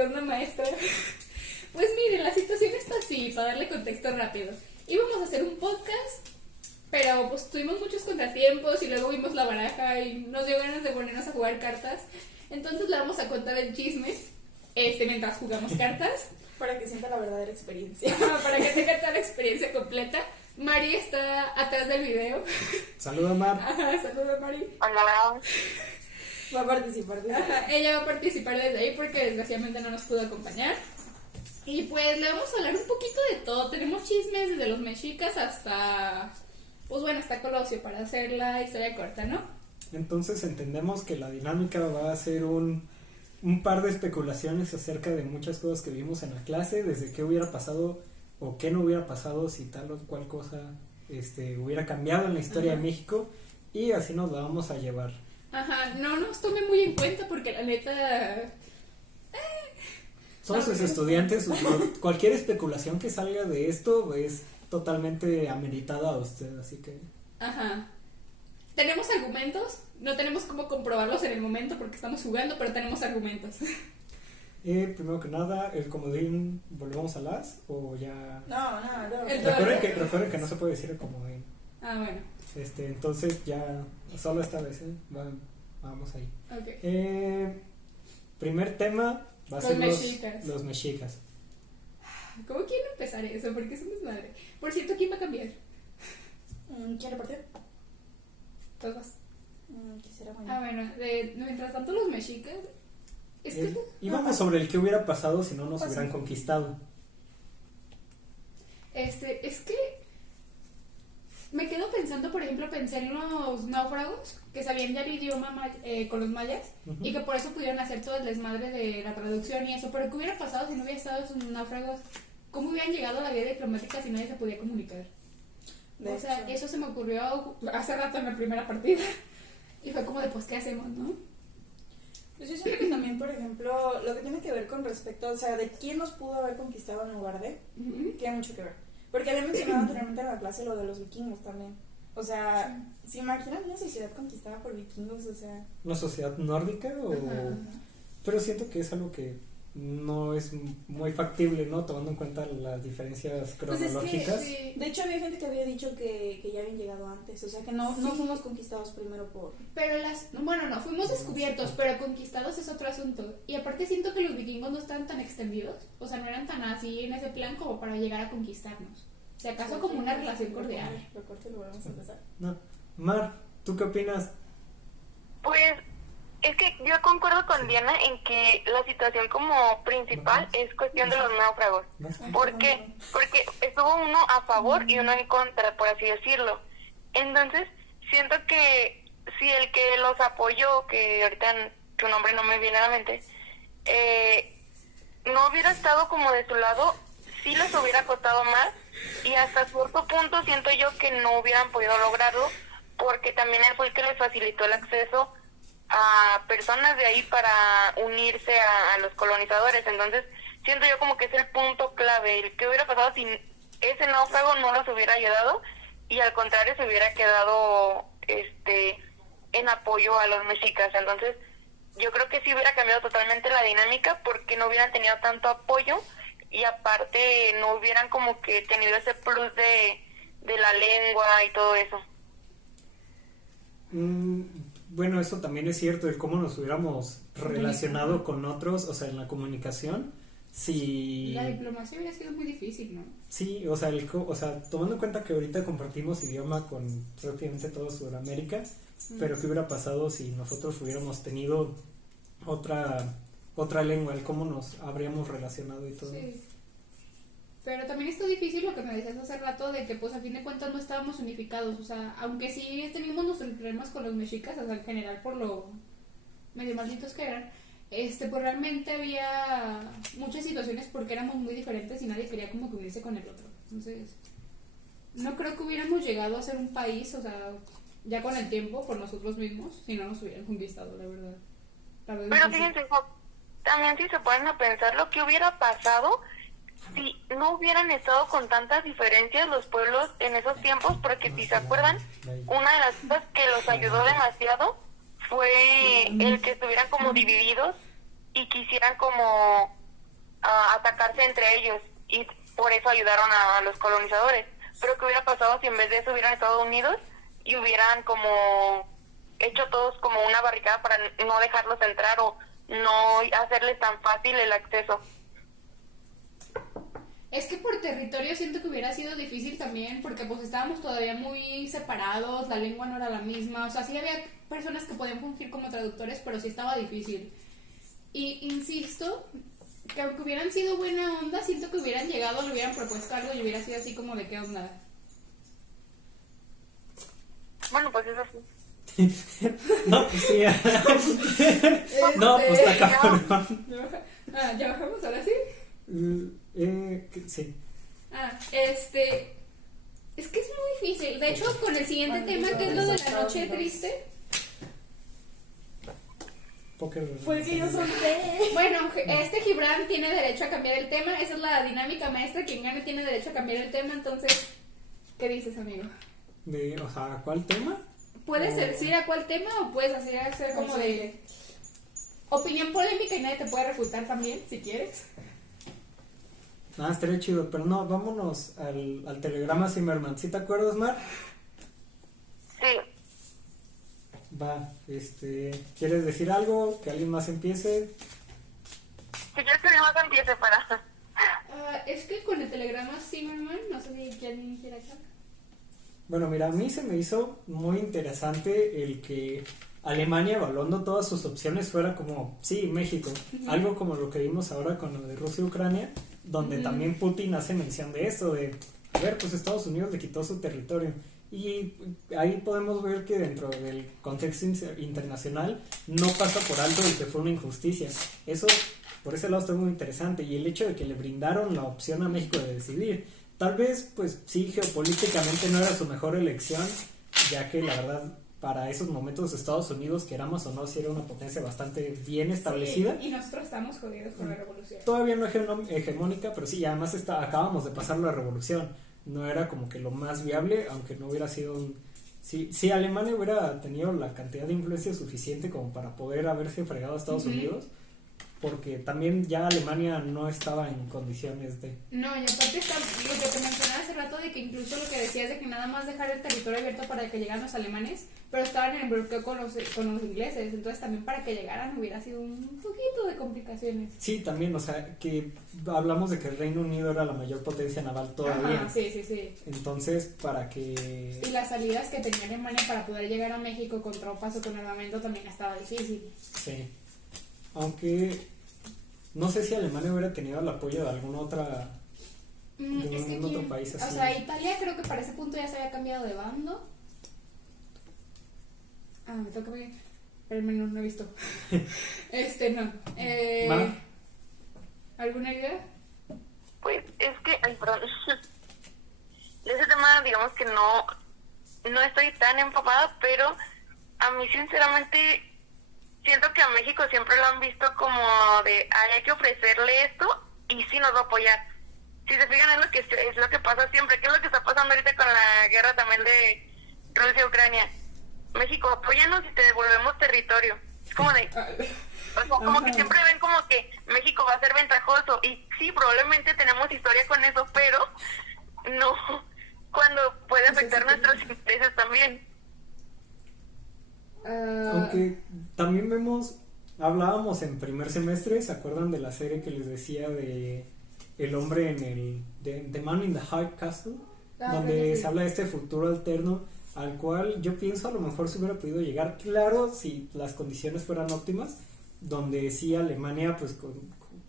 ¿Qué onda, maestra? Pues mire, la situación está así, para darle contexto rápido. Íbamos a hacer un podcast, pero pues tuvimos muchos contratiempos y luego vimos la baraja y nos dio ganas de ponernos a jugar cartas. Entonces le vamos a contar el chisme, mientras jugamos cartas. Para que sienta la verdadera experiencia. Para que tenga toda la experiencia completa. Mari está atrás del video. Saluda, Mar. Saluda, Mari. Hola. Va a participar de eso. Ella va a participar desde ahí porque desgraciadamente no nos pudo acompañar. Y pues le vamos a hablar un poquito de todo. Tenemos chismes desde los mexicas hasta, pues bueno, hasta Colosio para hacer la historia corta, ¿no? Entonces entendemos que la dinámica va a ser un par de especulaciones acerca de muchas cosas que vimos en la clase, desde qué hubiera pasado o qué no hubiera pasado si tal o cual cosa hubiera cambiado en la historia de México, y así nos la vamos a llevar. Ajá, no nos tome muy en cuenta porque la neta... Somos sus estudiantes, cualquier especulación que salga de esto es totalmente ameritada a usted, así que... Ajá. Tenemos argumentos, no tenemos cómo comprobarlos en el momento porque estamos jugando, pero tenemos argumentos. Primero que nada, el comodín, ¿volvemos a las o ya...? No. Recuerden que no se puede decir el comodín. Ah, bueno. Entonces ya, solo esta vez, vamos ahí. Ok. Primer tema va a Los ser mexicas. los mexicas. ¿Cómo quiero empezar eso? Porque es un desmadre. Por cierto, ¿quién va a cambiar? ¿Quién repartió? Todos. Quisiera bueno. Ah, bueno, mientras tanto los mexicas... Es que... Íbamos sobre el que hubiera pasado si no nos hubieran conquistado. Es que... Me quedo pensando, por ejemplo, pensé en los náufragos que sabían ya el idioma con los mayas y que por eso pudieron hacer todo el desmadre de la traducción y eso, pero ¿qué hubiera pasado si no hubiera estado esos náufragos? ¿Cómo hubieran llegado a la vía diplomática si nadie se podía comunicar? O sea, eso se me ocurrió hace rato en la primera partida y fue como de, pues, ¿qué hacemos, no? Pues yo siento que también, por ejemplo, lo que tiene que ver con respecto, o sea, de quién nos pudo haber conquistado en lugar de, tiene mucho que ver. Porque había mencionado anteriormente en la clase lo de los vikingos también. O sea, ¿se imaginan una sociedad conquistada por vikingos? O sea... ¿Una sociedad nórdica o...? Ajá. Pero siento que es algo que no es muy factible, ¿no? Tomando en cuenta las diferencias cronológicas. Pues es que, sí. De hecho, había gente que había dicho que ya habían llegado antes. O sea, que no fuimos conquistados primero por... Pero no fuimos descubiertos, pero conquistados es otro asunto. Y aparte siento que los vikingos no estaban tan extendidos, o sea, no eran tan así en ese plan como para llegar a conquistarnos. Si acaso como una relación cordial. Recorte, lo volvemos a empezar. No. Mar, ¿tú qué opinas? Pues es que yo concuerdo con Diana en que la situación como principal es cuestión de los náufragos. ¿Por qué? Porque estuvo uno a favor y uno en contra, por así decirlo. Entonces, siento que si el que los apoyó, que ahorita su nombre no me viene a la mente, no hubiera estado como de su lado, sí les hubiera costado más y hasta cierto punto siento yo que no hubieran podido lograrlo porque también él fue el que les facilitó el acceso a personas de ahí para unirse a los colonizadores. Entonces siento yo como que es el punto clave, el que hubiera pasado si ese náufrago no los hubiera ayudado y al contrario se hubiera quedado en apoyo a los mexicas. Entonces yo creo que sí hubiera cambiado totalmente la dinámica porque no hubieran tenido tanto apoyo y aparte no hubieran como que tenido ese plus de la lengua y todo eso. Bueno, eso también es cierto, el cómo nos hubiéramos relacionado con otros, o sea, en la comunicación. Sí. La diplomacia hubiera sido muy difícil, ¿no? Sí, o sea, tomando en cuenta que ahorita compartimos idioma con prácticamente toda Sudamérica, pero ¿qué hubiera pasado si nosotros hubiéramos tenido otra lengua, el cómo nos habríamos relacionado y todo? Sí. Pero también está difícil lo que me decías hace rato de que pues a fin de cuentas no estábamos unificados, o sea, aunque sí teníamos nuestros problemas con los mexicas, o sea, en general por lo medio malditos que eran, pues realmente había muchas situaciones porque éramos muy diferentes y nadie quería como que unirse con el otro. Entonces, no creo que hubiéramos llegado a ser un país, o sea, ya con el tiempo, por nosotros mismos, si no nos hubieran conquistado, la verdad. Pero fíjense, también si se ponen a pensar lo que hubiera pasado si no hubieran estado con tantas diferencias los pueblos en esos tiempos, porque si se acuerdan, una de las cosas que los ayudó demasiado fue el que estuvieran como divididos y quisieran como atacarse entre ellos y por eso ayudaron a los colonizadores. Pero ¿qué hubiera pasado si en vez de eso hubieran estado unidos y hubieran como hecho todos como una barricada para no dejarlos entrar o no hacerles tan fácil el acceso? Es que por territorio siento que hubiera sido difícil también, porque pues estábamos todavía muy separados, la lengua no era la misma, o sea, sí había personas que podían fungir como traductores, pero sí estaba difícil. Y insisto, que aunque hubieran sido buena onda, siento que hubieran llegado, le hubieran propuesto algo y hubiera sido así como de qué onda. Bueno, pues eso sí. No, pues sí. No, pues está cabrón. ¿Ya bajamos ahora sí? Sí. Es que es muy difícil. De hecho, con el siguiente tema, que es lo de la noche triste. Fue que yo solté. Bueno, Gibran tiene derecho a cambiar el tema. Esa es la dinámica maestra. Quien gane tiene derecho a cambiar el tema. Entonces, ¿qué dices, amigo? O sea, ¿cuál tema? Puedes decir a cuál tema o puedes hacer como de opinión polémica y nadie te puede refutar también, si quieres. Ah, estaría chido, pero no, vámonos al telegrama Zimmerman. ¿Sí te acuerdas, Mar? Sí. Va, ¿quieres decir algo? ¿Que alguien más empiece? Si quieres que alguien más empiece para... Es que con el telegrama Zimmerman, no sé si alguien quiere acá. Bueno, mira, a mí se me hizo muy interesante el que Alemania, evaluando todas sus opciones, fuera como, sí, México. Uh-huh. Algo como lo que vimos ahora con lo de Rusia y Ucrania, donde uh-huh. también Putin hace mención de esto, de, a ver, pues Estados Unidos le quitó su territorio. Y ahí podemos ver que dentro del contexto internacional no pasa por alto de que fue una injusticia. Eso, por ese lado, está muy interesante. Y el hecho de que le brindaron la opción a México de decidir. Tal vez, pues sí, geopolíticamente no era su mejor elección, ya que la verdad, para esos momentos Estados Unidos, queramos o no, sí era una potencia bastante bien establecida. Sí, y nosotros estamos jodidos con la revolución. Todavía no hegemónica, pero sí, además acabamos de pasar la revolución. No era como que lo más viable, aunque no hubiera sido si Alemania hubiera tenido la cantidad de influencia suficiente como para poder haberse fregado a Estados uh-huh. Unidos, porque también ya Alemania no estaba en condiciones de... No, y aparte está lo que te mencionaba hace rato, de que incluso lo que decías de que nada más dejar el territorio abierto para que llegaran los alemanes, pero estaban en el bloqueo con los ingleses, entonces también para que llegaran hubiera sido un poquito de complicaciones. Sí, también, o sea, que hablamos de que el Reino Unido era la mayor potencia naval todavía. Ajá, sí. Entonces, para que... Y las salidas que tenía Alemania para poder llegar a México con tropas o con armamento también estaba difícil. Sí. Aunque no sé si Alemania hubiera tenido el apoyo de alguna otra otro país así. O sea, Italia creo que para ese punto ya se había cambiado de bando. Me toca ver, pero no he visto. No. ¿Alguna idea? Pues es que, perdón. De ese tema, digamos que no estoy tan empapada, pero a mí sinceramente siento que a México siempre lo han visto como de, hay que ofrecerle esto y sí nos va a apoyar. Si se fijan, es lo que pasa siempre. ¿Qué es lo que está pasando ahorita con la guerra también de Rusia y Ucrania? México, apóyanos y te devolvemos territorio. Es como de... como que siempre ven como que México va a ser ventajoso. Y sí, probablemente tenemos historia con eso, pero no cuando puede afectar nuestros intereses también. Aunque también hablábamos en primer semestre, ¿se acuerdan de la serie que les decía de el hombre en The Man in the High Castle? Donde se habla de este futuro alterno al cual yo pienso a lo mejor se hubiera podido llegar, claro, si las condiciones fueran óptimas, donde sí Alemania, pues,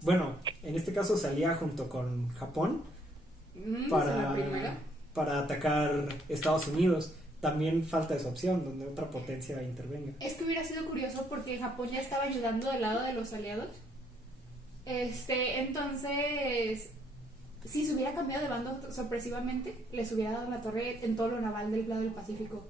bueno, en este caso salía junto con Japón para atacar Estados Unidos. También falta esa opción, donde otra potencia intervenga. Es que hubiera sido curioso porque Japón ya estaba ayudando del lado de los aliados. Entonces, si se hubiera cambiado de bando sorpresivamente, les hubiera dado la torre en todo lo naval del lado del Pacífico.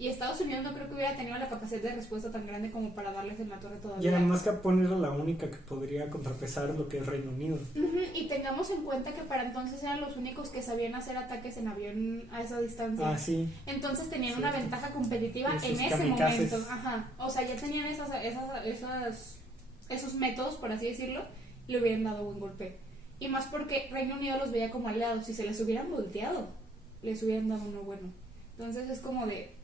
Y Estados Unidos no creo que hubiera tenido la capacidad de respuesta tan grande como para darles en la torre todavía. Y además Japón era la única que podría contrapesar lo que es Reino Unido. Uh-huh. Y tengamos en cuenta que para entonces eran los únicos que sabían hacer ataques en avión a esa distancia. Ah, sí. Entonces tenían una ventaja competitiva en ese momento. Ajá. O sea, ya tenían esos métodos, por así decirlo. le hubieran dado buen golpe. Y más porque Reino Unido los veía como aliados. Si se les hubieran volteado, les hubieran dado uno bueno. Entonces es como de...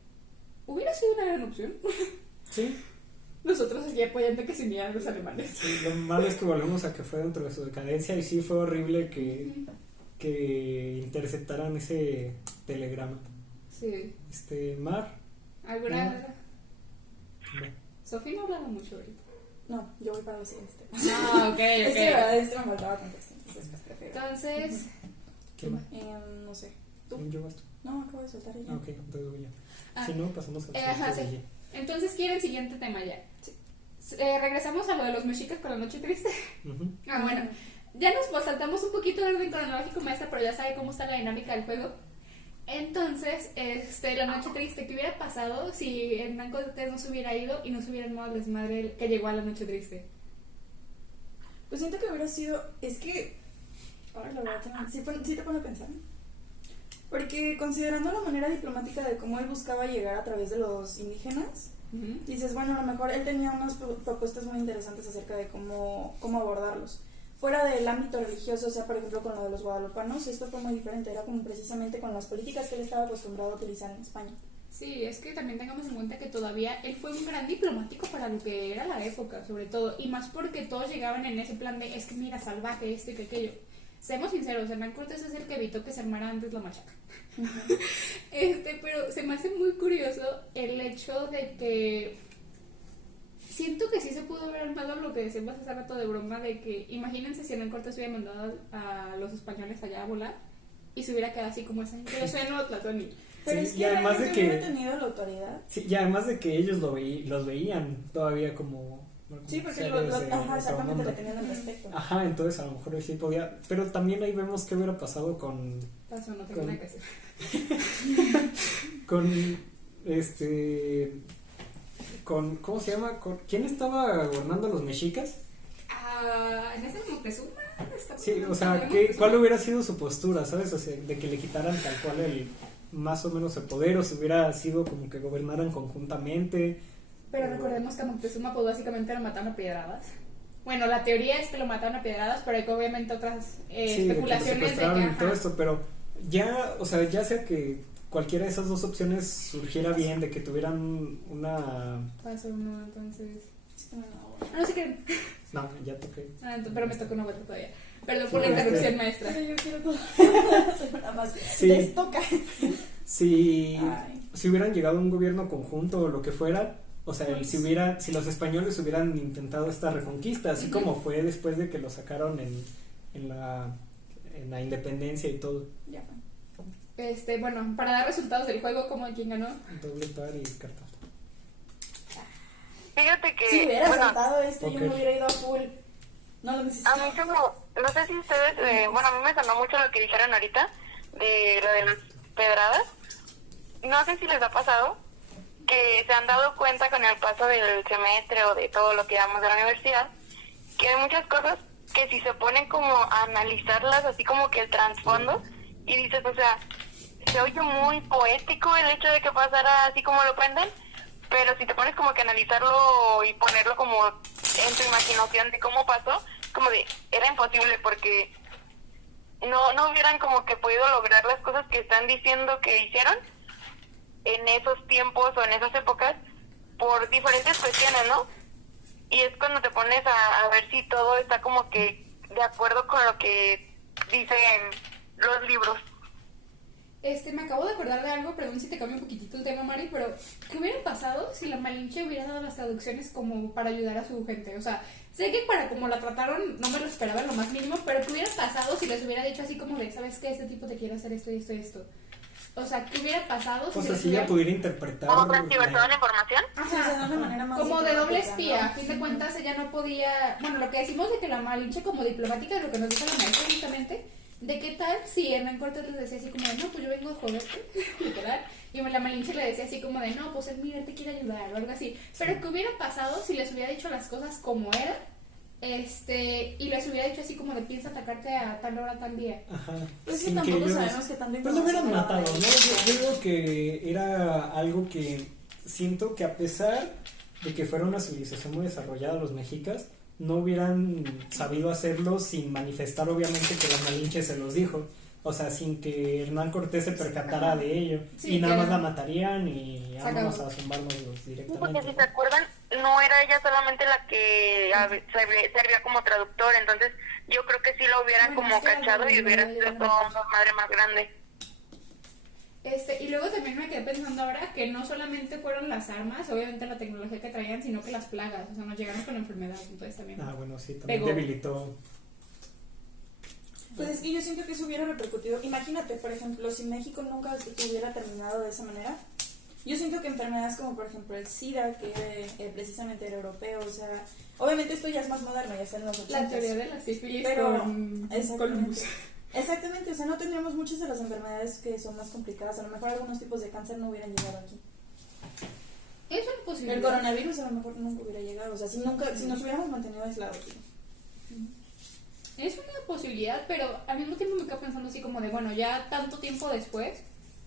Hubiera sido una gran opción. Sí. Nosotros aquí apoyando que se unieran los alemanes. Sí, lo malo es que volvemos a que fue dentro de su decadencia y sí fue horrible que interceptaran ese telegrama. Sí. Mar. ¿Alguna? No. Sofía no ha hablado mucho ahorita. No, yo voy para los siguientes temas. Ah, ok, Es que de verdad este me faltaba contexto, entonces pues prefiero. Entonces, ¿Quién va? No sé. ¿Tú? ¿Yo vas tú? No, acabo de soltar ella. Ah, ok, entonces voy yo. Ah. Si no, pasamos al ajá, siguiente sí. Entonces quiero el siguiente tema ya. Sí. Regresamos a lo de los mexicas con la noche triste. de ella. Ujú. Ah, bueno. Ya nos saltamos un poquito de orden cronológico, maestra, pero ya sabe cómo está la dinámica del juego. Entonces, la noche triste, ¿qué hubiera pasado si Hernán Cortés no se hubiera ido y no se hubiera armado el desmadre que llegó a la noche triste? Pues siento que hubiera sido. Es que. Ahora la verdad sí te pone a pensar. Porque considerando la manera diplomática de cómo él buscaba llegar a través de los indígenas, dices, bueno, a lo mejor él tenía unas propuestas muy interesantes acerca de cómo abordarlos. Fuera del ámbito religioso, o sea, por ejemplo, con lo de los guadalupanos, esto fue muy diferente, era como precisamente con las políticas que él estaba acostumbrado a utilizar en España. Sí, es que también tengamos en cuenta que todavía él fue un gran diplomático para lo que era la época, sobre todo, y más porque todos llegaban en ese plan de, es que mira, salvaje, esto y que aquello. Seamos sinceros, Hernán Cortés es el que evitó que se armara antes la machaca. Pero se me hace muy curioso el hecho de que siento que sí se pudo haber armado lo que decíamos hace rato de broma, de que imagínense si Hernán Cortés hubiera mandado a los españoles allá a volar y se hubiera quedado así como ese, yo soy nuevo Tlatoani. Pero Sí, es que y además de realmente que- hubiera tenido la autoridad. Sí, y además de que ellos los veían todavía como Sí, porque seres de ajá, otro exactamente mundo. le tenían el respeto. Ajá, entonces a lo mejor él sí podía, pero también ahí vemos qué hubiera pasado con Pasó, no tengo nada que hacer. con ¿cómo se llama? ¿Quién estaba gobernando a los mexicas? En ese Moctezuma está Sí, o sea, Moctezuma. ¿cuál hubiera sido su postura, sabes? O sea, de que le quitaran tal cual más o menos el poder, o si hubiera sido como que gobernaran conjuntamente. Pero recordemos que a Moctezuma pues básicamente lo mataron a piedradas. Bueno, la teoría es que lo mataron a piedradas, pero hay obviamente otras Sí, de que lo especulaciones de que... secuestraron y todo ajá. esto, pero ya, o sea, ya sea que cualquiera de esas dos opciones surgiera bien, de que tuvieran una... Pasó uno, entonces... Es que no, No sé qué... No, ya toqué. pero me tocó una vuelta todavía. Perdón por Sí, la interrupción, Pero maestra. yo quiero todo. Nada más. Sí. Les toca. Si Ay. hubieran llegado a un gobierno conjunto o lo que fuera, o sea, si los españoles hubieran intentado esta reconquista, así como fue después de que lo sacaron en la independencia y todo, Ya fue. Bueno, para dar resultados del juego, como quién ganó. doble par y carta. Fíjate que, Si hubiera bueno, saltado esto, yo Ok. me hubiera ido a full. No lo a necesito. mí como, no sé si ustedes, bueno, a mí me sonó mucho lo que dijeron ahorita de lo de las pedradas. No sé si les ha pasado que se han dado cuenta con el paso del semestre o de todo lo que damos de la universidad, que hay muchas cosas que si se ponen como a analizarlas, así como que el trasfondo, y dices, o sea, se oye muy poético el hecho de que pasara así como lo cuentan, pero si te pones como que a analizarlo y ponerlo como en tu imaginación de cómo pasó, como de, era imposible porque no hubieran como que podido lograr las cosas que están diciendo que hicieron en esos tiempos o en esas épocas por diferentes cuestiones, ¿no? Y es cuando te pones a ver si todo está como que de acuerdo con lo que dicen los libros. Me acabo de acordar de algo, perdón si te cambio un poquitito el tema, Mari, pero ¿qué hubiera pasado si la Malinche hubiera dado las traducciones como para ayudar a su gente? O sea, sé que para como la trataron no me lo esperaba en lo más mínimo, pero ¿qué hubiera pasado si les hubiera dicho así como de, ¿sabes qué? Este tipo te quiere hacer esto y esto y esto. O sea, ¿qué hubiera pasado si O sea, les si ella hubiera... pudiera interpretar... ¿Cómo transcribir toda la información? Sí, o sea, de una manera más como de doble diplomática, espía, ¿no? a fin de cuentas ella no podía, bueno, lo que decimos de que la Malinche como diplomática, lo que nos dice la maestra justamente, de qué tal si Hernán Cortés les decía así como de, no, pues yo vengo a joderte, literal, y la Malinche le decía así como de, no, pues él mira, él te quiere ayudar, o algo así, pero ¿qué hubiera pasado si les hubiera dicho las cosas como eran? Y les hubiera dicho así como de, piensa atacarte a tal hora, tal día. Ajá. Pues sí, sin tampoco ellos- sabemos qué tanto Pues lo hubieran información matado, ¿no? daban. Yo digo que era algo que siento que a pesar de que fuera una civilización muy desarrollada los mexicas, no hubieran sabido hacerlo sin manifestar obviamente que la Malinche se los dijo. O sea, sin que Hernán Cortés se percatara de ello. Sí, y nada que más la matarían y se vámonos acabó. a zumbárnoslos Sí, porque directamente. si se acuerdan, no era ella solamente la que servía como traductor, entonces yo creo que sí lo hubieran Bueno, como es que cachado y la hubiera verdad, sido la toda verdad. una madre más grande. Y luego también me quedé pensando ahora que no solamente fueron las armas, obviamente la tecnología que traían, sino que las plagas, o sea, nos llegaron con enfermedad, entonces también. Ah, bueno, sí, también Pegó. debilitó. Pues es que yo siento que eso hubiera repercutido. Imagínate, por ejemplo, si México nunca hubiera terminado de esa manera. Yo siento que enfermedades como, por ejemplo, el SIDA, que precisamente era europeo, o sea, obviamente esto ya es más moderno, ya está en los 80s. La teoría de la sífilis Pero, con exactamente. Columbus. Exactamente, o sea, no tendríamos muchas de las enfermedades que son más complicadas. A lo mejor algunos tipos de cáncer no hubieran llegado aquí. Es una posibilidad. El coronavirus a lo mejor nunca hubiera llegado, o sea, si nos hubiéramos mantenido aislados. Es una posibilidad, pero al mismo tiempo me quedo pensando así como de, bueno, ya tanto tiempo después,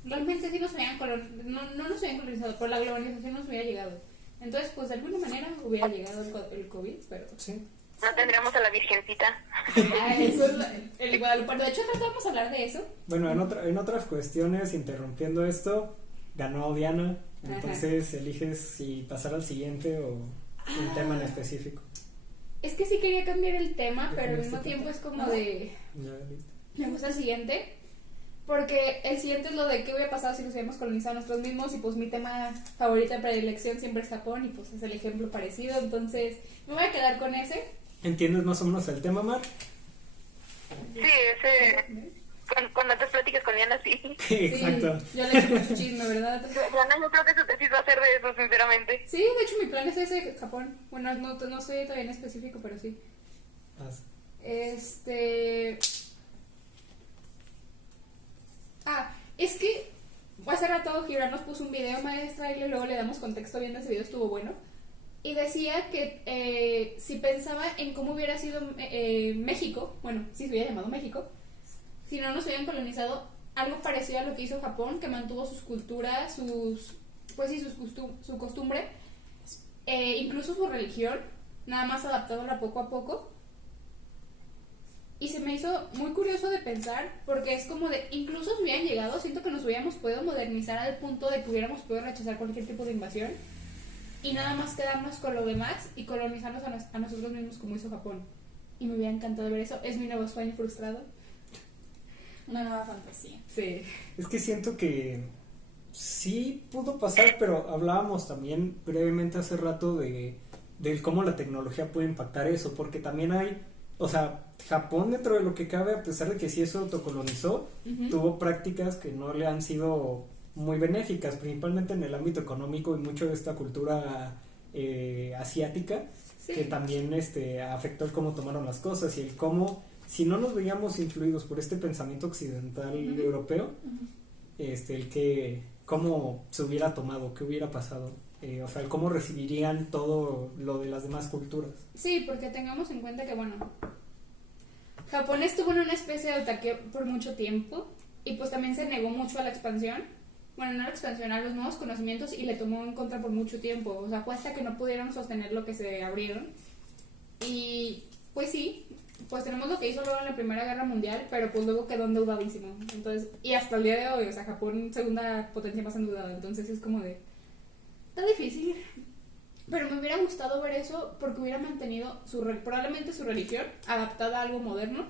realmente sí nos habían no nos habían colonizado, pero la globalización nos hubiera llegado. Entonces, pues de alguna manera hubiera llegado el COVID, pero... Sí. No tendríamos a la Virgencita. Eso es el Guadalupe. De hecho, tratamos de hablar de eso. Bueno, en otras cuestiones, interrumpiendo esto, ganó Diana. Ajá. Entonces eliges si pasar al siguiente o un tema en específico. Es que sí quería cambiar el tema, ¿De pero al qué mismo se tiempo trata? es como de... Ya, listo. Me gusta el siguiente, porque el siguiente es lo de qué hubiera pasado si nos hubiéramos colonizado nosotros mismos, y pues mi tema favorito de predilección siempre es Japón, y pues es el ejemplo parecido, entonces me voy a quedar con ese. ¿Entiendes más o menos el tema, Mar? Sí, ese... Cuando antes platicas con Diana, sí. Exacto. Sí, yo le echo mucho chisme, ¿verdad? Diana, yo creo que su tesis va a ser de eso, sinceramente. Sí, de hecho mi plan es ese, Japón. Bueno, no estoy todavía en específico, pero sí. Haz. Es que hace rato Gibran nos puso un video, maestra, y luego le damos contexto bien, ese video estuvo bueno. Y decía que si pensaba en cómo hubiera sido México, bueno, si se hubiera llamado México, si no nos hubieran colonizado, algo parecido a lo que hizo Japón, que mantuvo sus culturas, su costumbre, incluso su religión, nada más adaptándola poco a poco. Y se me hizo muy curioso de pensar, porque es como de, incluso si hubieran llegado, siento que nos hubiéramos podido modernizar al punto de que hubiéramos podido rechazar cualquier tipo de invasión y nada más quedarnos con lo demás y colonizarnos a nosotros mismos como hizo Japón. Y me hubiera encantado ver eso, es mi nuevo sueño frustrado. Una nueva fantasía. Sí. Es que siento que sí pudo pasar, pero hablábamos también brevemente hace rato de cómo la tecnología puede impactar eso, porque también hay, o sea, Japón dentro de lo que cabe, a pesar de que sí se autocolonizó, tuvo prácticas que no le han sido muy benéficas, principalmente en el ámbito económico y mucho de esta cultura asiática, Sí. que también afectó el cómo tomaron las cosas y el cómo, si no nos veíamos influidos por este pensamiento occidental europeo, el que cómo se hubiera tomado, qué hubiera pasado, o sea, el cómo recibirían todo lo de las demás culturas. Sí, porque tengamos en cuenta que, bueno, Japón estuvo en una especie de autarquía por mucho tiempo y pues también se negó mucho a la expansión. Bueno, no a la expansión, a los nuevos conocimientos, y le tomó en contra por mucho tiempo. O sea, fue hasta que no pudieron sostener lo que se abrieron. Y pues sí, pues tenemos lo que hizo luego en la Primera Guerra Mundial, pero pues luego quedó endeudadísimo. Entonces, y hasta el día de hoy, o sea, Japón segunda potencia más endeudada. Entonces es como de... Está difícil. Pero me hubiera gustado ver eso porque hubiera mantenido probablemente su religión adaptada a algo moderno,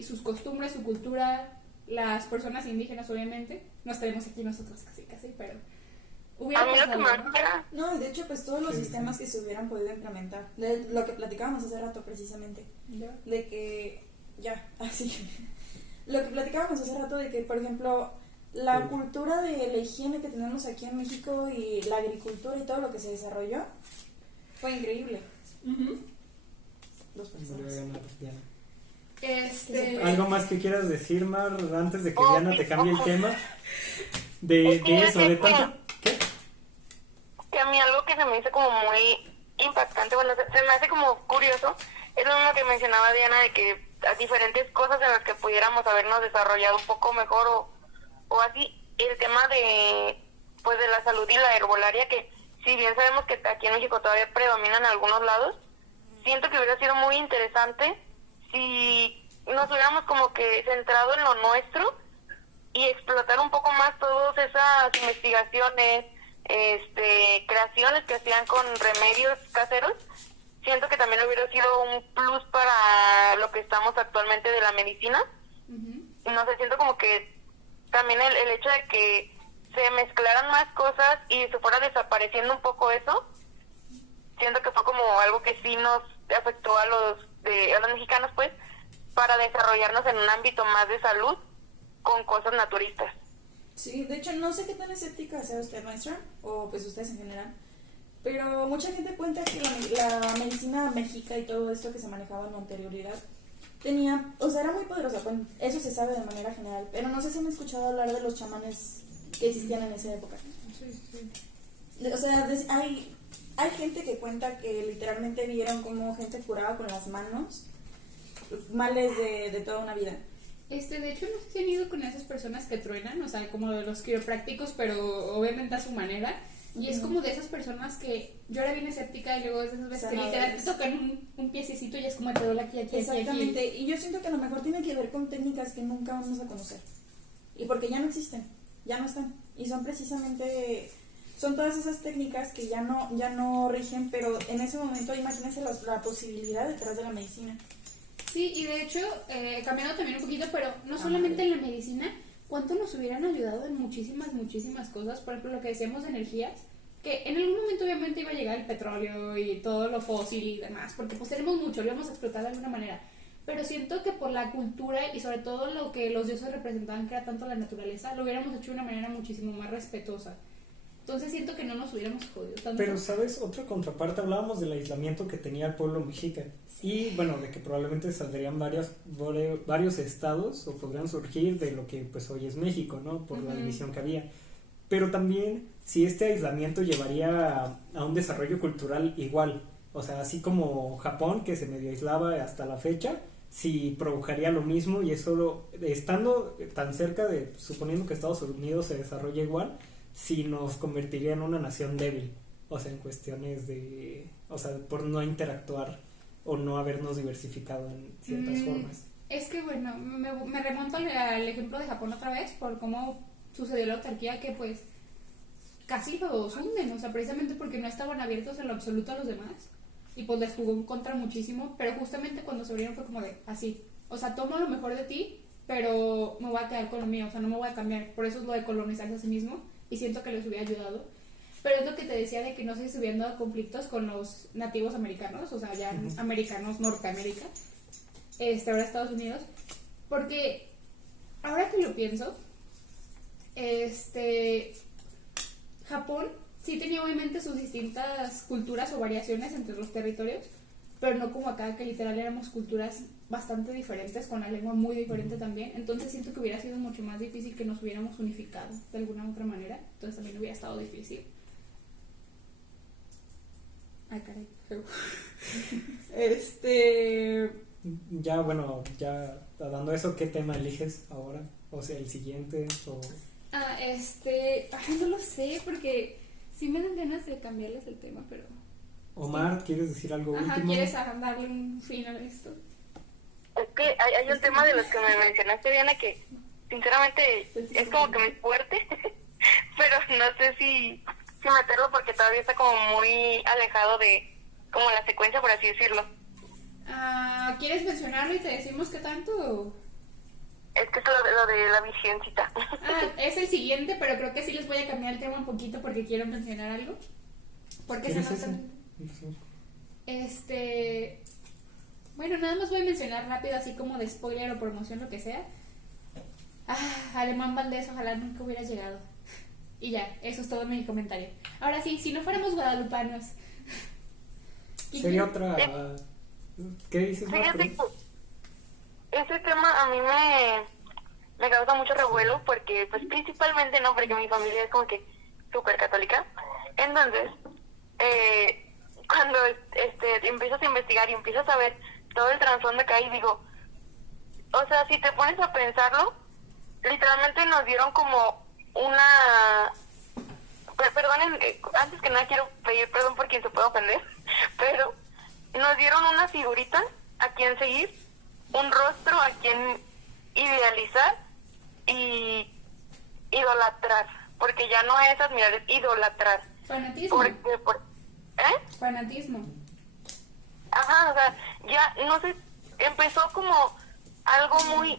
sus costumbres, su cultura, las personas indígenas obviamente. No estaremos aquí nosotros casi, pero hubiera A mí lo que pasado. más hubiera... No, y de hecho, pues todos los Sí. sistemas que se hubieran podido implementar, de lo que platicábamos hace rato precisamente, ¿Ya? de que, así, lo que platicábamos hace rato de que, por ejemplo, la Sí. cultura de la higiene que tenemos aquí en México y la agricultura y todo lo que se desarrolló, fue increíble. Dos Volvió a personas. ganar Diana. ¿Algo? ¿Algo más que quieras decir, Mar, antes de que Oh, Diana sí, te cambie el ojo. tema? De eso, de tanto... ¿Qué? Que a mí algo que se me hizo como muy impactante, bueno, se me hace como curioso, es lo mismo que mencionaba Diana, de que a diferentes cosas en las que pudiéramos habernos desarrollado un poco mejor o así, el tema de pues de la salud y la herbolaria, que si bien sabemos que aquí en México todavía predominan en algunos lados, siento que hubiera sido muy interesante si nos hubiéramos como que centrado en lo nuestro y explotar un poco más todas esas investigaciones, creaciones que hacían con remedios caseros. Siento que también hubiera sido un plus para lo que estamos actualmente de la medicina. No sé, siento como que también el hecho de que se mezclaran más cosas y se fuera desapareciendo un poco eso, siento que fue como algo que sí nos afectó a los mexicanos, pues, para desarrollarnos en un ámbito más de salud con cosas naturistas. Sí, de hecho, no sé qué tan escéptica sea usted, maestra, o pues ustedes en general, pero mucha gente cuenta que la medicina mexica y todo esto que se manejaba en la anterioridad tenía, o sea, era muy poderosa, bueno, eso se sabe de manera general, pero no sé si han escuchado hablar de los chamanes que existían en esa época. Sí. O sea, hay gente que cuenta que literalmente vieron cómo gente curaba con las manos males de toda una vida. De hecho, no sé si han ido con esas personas que truenan, o sea, como los quiroprácticos, pero obviamente a su manera. Y es como de esas personas que yo era bien escéptica y luego de esas veces que literal te tocan un piececito y es como te duele aquí. Exactamente, y yo siento que a lo mejor tiene que ver con técnicas que nunca vamos a conocer. Y porque ya no existen, ya no están. Y son precisamente, son todas esas técnicas que ya no rigen, pero en ese momento imagínense la posibilidad detrás de la medicina. Sí, y de hecho, cambiando también un poquito, pero no solamente en la medicina, ¿cuánto nos hubieran ayudado en muchísimas cosas? Por ejemplo, lo que decíamos de energías, que en algún momento obviamente iba a llegar el petróleo y todo lo fósil y demás, porque pues tenemos mucho, lo íbamos a explotar de alguna manera. Pero siento que por la cultura y sobre todo lo que los dioses representaban, que era tanto la naturaleza, lo hubiéramos hecho de una manera muchísimo más respetuosa. Entonces siento que no nos hubiéramos jodido tanto. Pero, ¿sabes? Otra contraparte, hablábamos del aislamiento que tenía el pueblo mexica. Y, bueno, de que probablemente saldrían varios estados o podrían surgir de lo que pues hoy es México, ¿no? Por la división que había. Pero también, si este aislamiento llevaría a un desarrollo cultural igual, o sea, así como Japón, que se medio aislaba hasta la fecha, si provocaría lo mismo y eso, estando tan cerca de, suponiendo que Estados Unidos se desarrolla igual, si nos convertiría en una nación débil, o sea, en cuestiones de, o sea, por no interactuar o no habernos diversificado en ciertas formas. Es que bueno, me remonto al ejemplo de Japón otra vez, por cómo sucedió la autarquía, que pues casi los hunden, o sea, precisamente porque no estaban abiertos en lo absoluto a los demás, y pues les jugó en contra muchísimo, pero justamente cuando se abrieron fue como de, así, o sea, tomo lo mejor de ti, pero me voy a quedar con lo mío, o sea, no me voy a cambiar, por eso es lo de colonizarse a sí mismo, y siento que les hubiera ayudado. Pero es lo que te decía de que no sé si hubieran dado conflictos con los nativos americanos, o sea, ya americanos, Norteamérica, ahora Estados Unidos, porque ahora que lo pienso, Japón sí tenía obviamente sus distintas culturas o variaciones entre los territorios, pero no como acá, que literal éramos culturas bastante diferentes, con la lengua muy diferente también. Entonces siento que hubiera sido mucho más difícil que nos hubiéramos unificado de alguna otra manera. Entonces también hubiera estado difícil. Ay, caray. Ya, bueno, ya dando eso, ¿qué tema eliges ahora? O sea, el siguiente o... no lo sé, porque sí me dan ganas de cambiarles el tema, pero... Omar, ¿quieres decir algo último? ¿Quieres darle un fin a esto? Es que hay un tema de los que me mencionaste, Diana, que sinceramente es como que muy fuerte, pero no sé si meterlo porque todavía está como muy alejado de como la secuencia, por así decirlo. ¿Quieres mencionarlo y te decimos qué tanto? Es que es lo de la virgencita. Es el siguiente, pero creo que sí les voy a cambiar el tema un poquito porque quiero mencionar algo. Porque se notan... Bueno, nada más voy a mencionar rápido, así como de spoiler o promoción, lo que sea. Alemán Valdés, ojalá nunca hubiera llegado. Y ya, eso es todo mi comentario. Ahora sí, si no fuéramos guadalupanos. Sería otra... ¿Qué dices, Fíjate, ese tema a mí me causa mucho revuelo porque, pues, principalmente no, porque mi familia es como que súper católica. Entonces, cuando empiezas a investigar y empiezas a ver todo el trasfondo que hay, digo, o sea, si te pones a pensarlo, literalmente nos dieron como una... Perdonen, antes que nada quiero pedir perdón por quien se pueda ofender, pero nos dieron una figurita a quien seguir, un rostro a quien idealizar y idolatrar, porque ya no es admirar, es idolatrar. Fanatismo. Fanatismo. Ajá, o sea, ya no sé, empezó como algo muy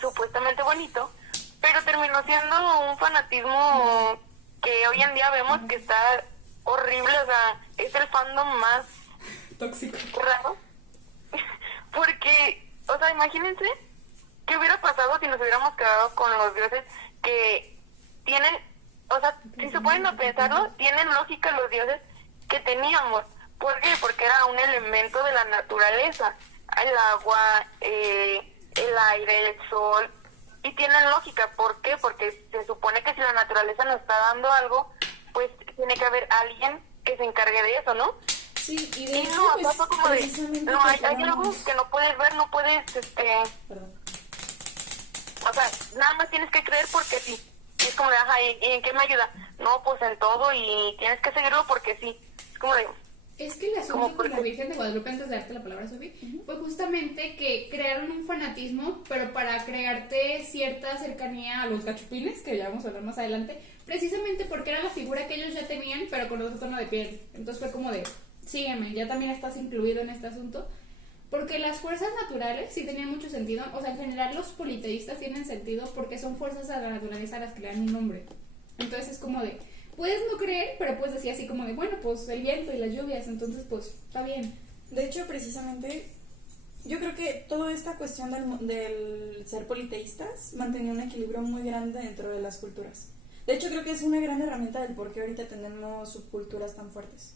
supuestamente bonito, pero terminó siendo un fanatismo que hoy en día vemos que está horrible, o sea, es el fandom más Tóxico. raro, porque, o sea, imagínense qué hubiera pasado si nos hubiéramos quedado con los dioses que tienen, o sea, si se ponen a pensarlo, tienen lógica los dioses que teníamos. ¿Por qué? Porque era un elemento de la naturaleza, el agua, el aire, el sol, y tienen lógica. ¿Por qué? Porque se supone que si la naturaleza nos está dando algo, pues tiene que haber alguien que se encargue de eso, ¿no? Sí, y de Y hecho, no, pues, pasa como de, precisamente no, hay algo tocábamos- que no puedes ver, no puedes, Perdón. o sea, nada más tienes que creer porque sí. Y es como de, ajá, ¿y en qué me ayuda? No, pues en todo, y tienes que seguirlo porque sí. Es como de, Es que el asunto con la Virgen de Guadalupe, antes de darte la palabra, Sofi, fue justamente que crearon un fanatismo, pero para crearte cierta cercanía a los gachupines, que ya vamos a hablar más adelante, precisamente porque era la figura que ellos ya tenían, pero con otro tono de piel. Entonces fue como de, sígueme, ya también estás incluido en este asunto. Porque las fuerzas naturales sí tenían mucho sentido, o sea, en general los politeístas tienen sentido porque son fuerzas de la naturaleza a las que le dan un nombre. Entonces es como de, puedes no creer, pero puedes decir así como de, bueno, pues el viento y las lluvias, entonces pues está bien. De hecho, precisamente, yo creo que toda esta cuestión del ser politeístas mantenía un equilibrio muy grande dentro de las culturas. De hecho, creo que es una gran herramienta del por qué ahorita tenemos subculturas tan fuertes.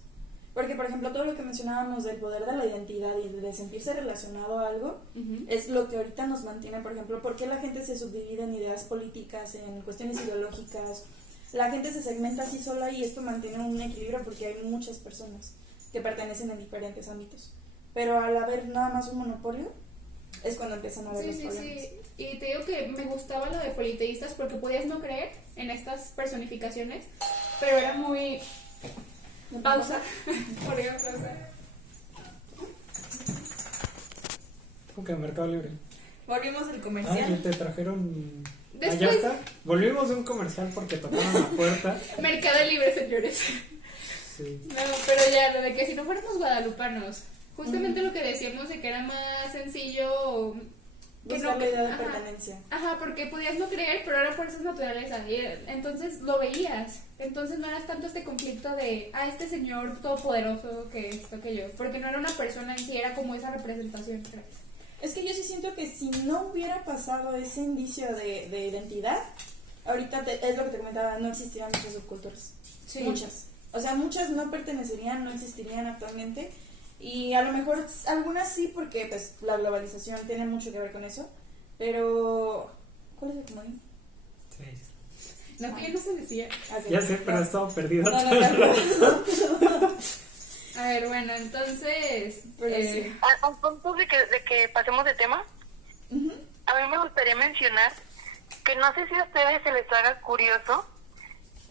Porque, por ejemplo, todo lo que mencionábamos del poder de la identidad y de sentirse relacionado a algo, es lo que ahorita nos mantiene, por ejemplo, por qué la gente se subdivide en ideas políticas, en cuestiones ideológicas. La gente se segmenta así sola y esto mantiene un equilibrio porque hay muchas personas que pertenecen en diferentes ámbitos. Pero al haber nada más un monopolio, es cuando empiezan a haber los problemas. Sí. Y te digo que me gustaba lo de politeístas porque podías no creer en estas personificaciones, pero era muy... Pausa. Por ejemplo, o sea. Ok, Mercado Libre. Volvimos al Ah, comercial. ¿y te trajeron? Después- ya está. Volvimos de un comercial porque tocaron la puerta. Mercado Libre, señores. Sí. No, pero ya, lo de que si no fuéramos guadalupanos, justamente lo que decíamos de que era más sencillo que Buscar la idea de ajá. pertenencia. Ajá, porque podías no creer, pero eran fuerzas naturaleza. Y entonces lo veías. Entonces no era tanto este conflicto de, este señor todopoderoso que esto, que yo. Porque no era una persona en sí, era como esa representación. Es que yo sí siento que si no hubiera pasado ese indicio de identidad, ahorita es lo que te comentaba, no existirían muchas subculturas. Sí. Muchas. O sea, muchas no pertenecerían, no existirían actualmente. Y a lo mejor algunas sí, porque pues la globalización tiene mucho que ver con eso. Pero, ¿cuál es el comodín? Sí. No, que ya no se decía. Ok. Ya sé, pero he estado perdido. No, no. A ver, bueno, entonces... Pero sí. a punto de que pasemos de tema, Ujú. a mí me gustaría mencionar que no sé si a ustedes se les haga curioso,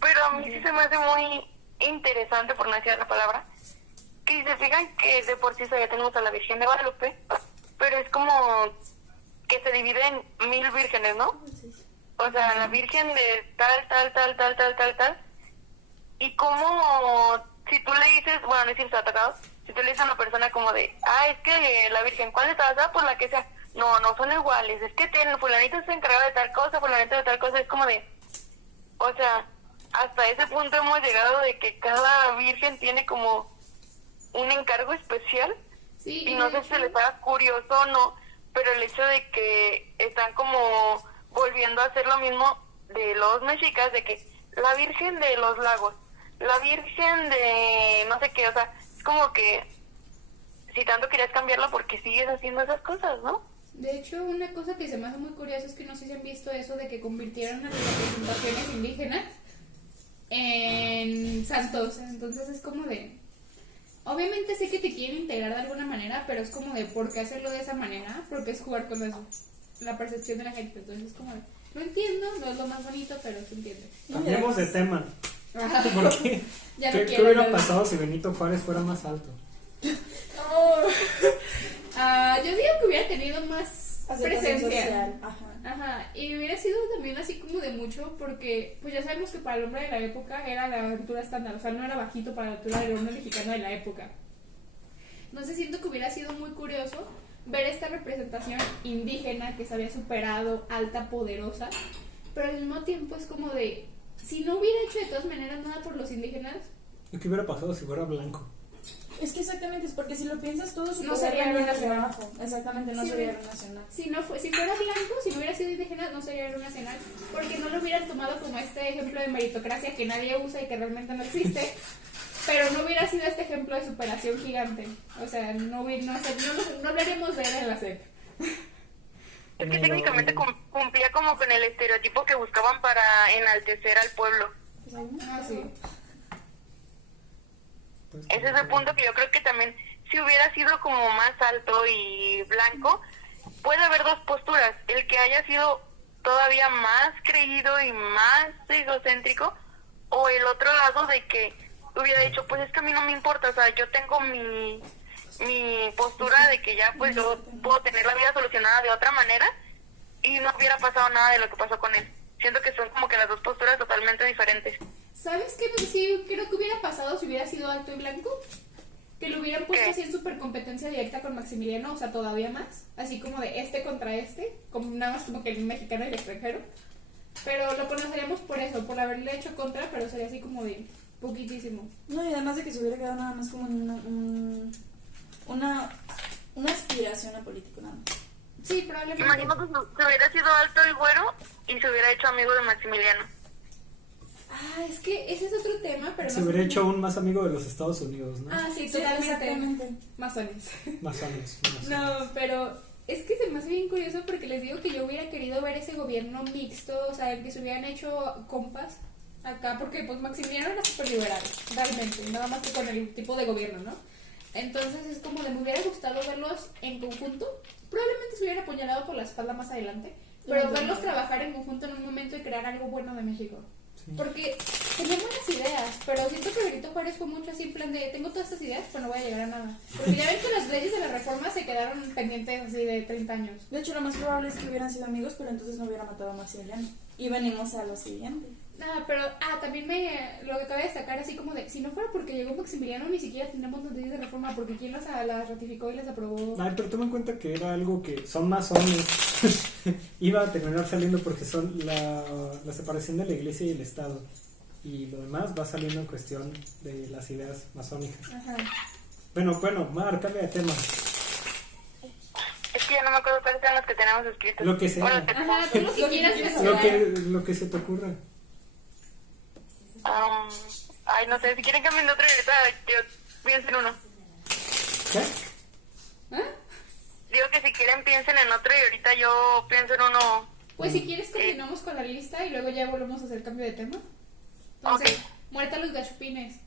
pero a mí sí se me hace muy interesante, por no decir la palabra, que si se fijan que de por sí ya tenemos a la Virgen de Guadalupe, pero es como que se divide en 1000 vírgenes, ¿no? O sea, la Virgen de tal, y como si tú le dices, bueno, no sé si está atacado, si tú le dices a una persona como de, es que la Virgen, ¿cuál está basada? Por la que sea, no son iguales, es que fulanito se encargaba de tal cosa, fulanito de tal cosa, es como de, o sea, hasta ese punto hemos llegado de que cada Virgen tiene como un encargo especial, Sí, y no sé si se les haga curioso o no, pero el hecho de que están como volviendo a hacer lo mismo de los mexicas, de que la Virgen de los Lagos, la Virgen de no sé qué, o sea, es como que si tanto querías cambiarlo porque sigues haciendo esas cosas, ¿no? De hecho, una cosa que se me hace muy curiosa es que no sé si han visto eso de que convirtieron a las representaciones indígenas en santos. Entonces es como de... Obviamente sé que te quieren integrar de alguna manera, pero es como de ¿por qué hacerlo de esa manera? Porque es jugar con eso, la percepción de la gente. Entonces es como de... Lo entiendo, no es lo más bonito, pero se entiende. Cambiemos de tema. Ajá. ¿Por qué? Ya no ¿Qué quiero hubiera hablar de- pasado si Benito Juárez fuera más alto? No, Yo digo que hubiera tenido más Aceptación presencia. social. Ajá. Ajá, y hubiera sido también así como de mucho, porque pues ya sabemos que para el hombre de la época era la altura estándar, o sea, no era bajito para la altura del hombre mexicano de la época. Entonces siento que hubiera sido muy curioso ver esta representación indígena que se había superado, alta, poderosa, pero al mismo tiempo es como de, si no hubiera hecho de todas maneras nada por los indígenas, ¿Qué hubiera pasado si fuera blanco? Es que exactamente, es porque si lo piensas todo su No poder sería venía héroe desde nacional. abajo. Exactamente, no Sí, sería ve. héroe nacional. si fuera blanco, si no hubiera sido indígena, no sería héroe nacional, porque no lo hubieran tomado como este ejemplo de meritocracia que nadie usa y que realmente no existe, pero no hubiera sido este ejemplo de superación gigante. O sea, no hablaríamos de él en la SEP. Es que técnicamente cumplía como con el estereotipo que buscaban para enaltecer al pueblo. Pues ahí no. Ah, sí. Pues, Ese es el punto que yo creo que también, si hubiera sido como más alto y blanco, puede haber dos posturas. El que haya sido todavía más creído y más egocéntrico, o el otro lado de que hubiera dicho, pues es que a mí no me importa, o sea, yo tengo mi postura de que ya pues yo puedo tener la vida solucionada de otra manera y no hubiera pasado nada de lo que pasó con él. Siento que son como que las dos posturas totalmente diferentes. ¿Sabes qué? Sí, creo que hubiera pasado si hubiera sido alto y blanco. Que lo hubieran puesto ¿Qué? así en super competencia directa con Maximiliano, o sea, todavía más. Así como de este contra este, como nada más como que el mexicano y el extranjero. Pero lo conoceríamos por eso, por haberle hecho contra, pero sería así como de poquitísimo. No, y además de que se hubiera quedado nada más como en una aspiración a político, nada más. Sí, probablemente. Imagino que se hubiera sido alto el güero y se hubiera hecho amigo de Maximiliano. Ah, es que ese es otro tema, pero Se no hubiera sé hecho cómo- un más amigo de los Estados Unidos, ¿no? Ah, sí, Sí, totalmente. exactamente. Masones. Más o menos. No, pero es que se me hace bien curioso porque les digo que yo hubiera querido ver ese gobierno mixto, o sea, el que se hubieran hecho compas acá, porque pues Maximiliano era súper liberal, realmente, nada más que con el tipo de gobierno, ¿no? Entonces es como de me hubiera gustado verlos en conjunto, probablemente se hubieran apuñalado por la espalda más adelante, pero verlos trabajar en conjunto en un momento y crear algo bueno de México. Porque tenía buenas ideas, pero siento que Benito Juárez fue mucho así en plan de tengo todas estas ideas, pero no voy a llegar a nada. Porque ya ven que las leyes de la reforma se quedaron pendientes así de 30 años. De hecho, lo más probable es que hubieran sido amigos, pero entonces no hubiera matado a Maximiliano. Y venimos a lo siguiente. Nada, pero también lo que cabe destacar así como de si no fuera porque llegó Maximiliano ni siquiera tendríamos las leyes de reforma porque quién las ratificó y las aprobó. Ay, pero toma en cuenta que era algo que son masones. Iba a terminar saliendo porque son la separación de la iglesia y el Estado. Y lo demás va saliendo en cuestión de las ideas masónicas. Ajá. Bueno, Mar, cambia de tema. Es que ya no me acuerdo cuáles eran los que tenemos escritos. Lo que sea. Bueno, Ajá, tú lo que quieras Lo mencionar. lo que se te ocurra. ay, no sé, si quieren cambien de otro y ahorita yo pienso en uno. ¿Qué? ¿Ah? Digo que si quieren piensen en otro y ahorita yo pienso en uno. Pues si quieres continuamos con la lista y luego ya volvemos a hacer cambio de tema. Entonces, Ok. muerta los gachupines.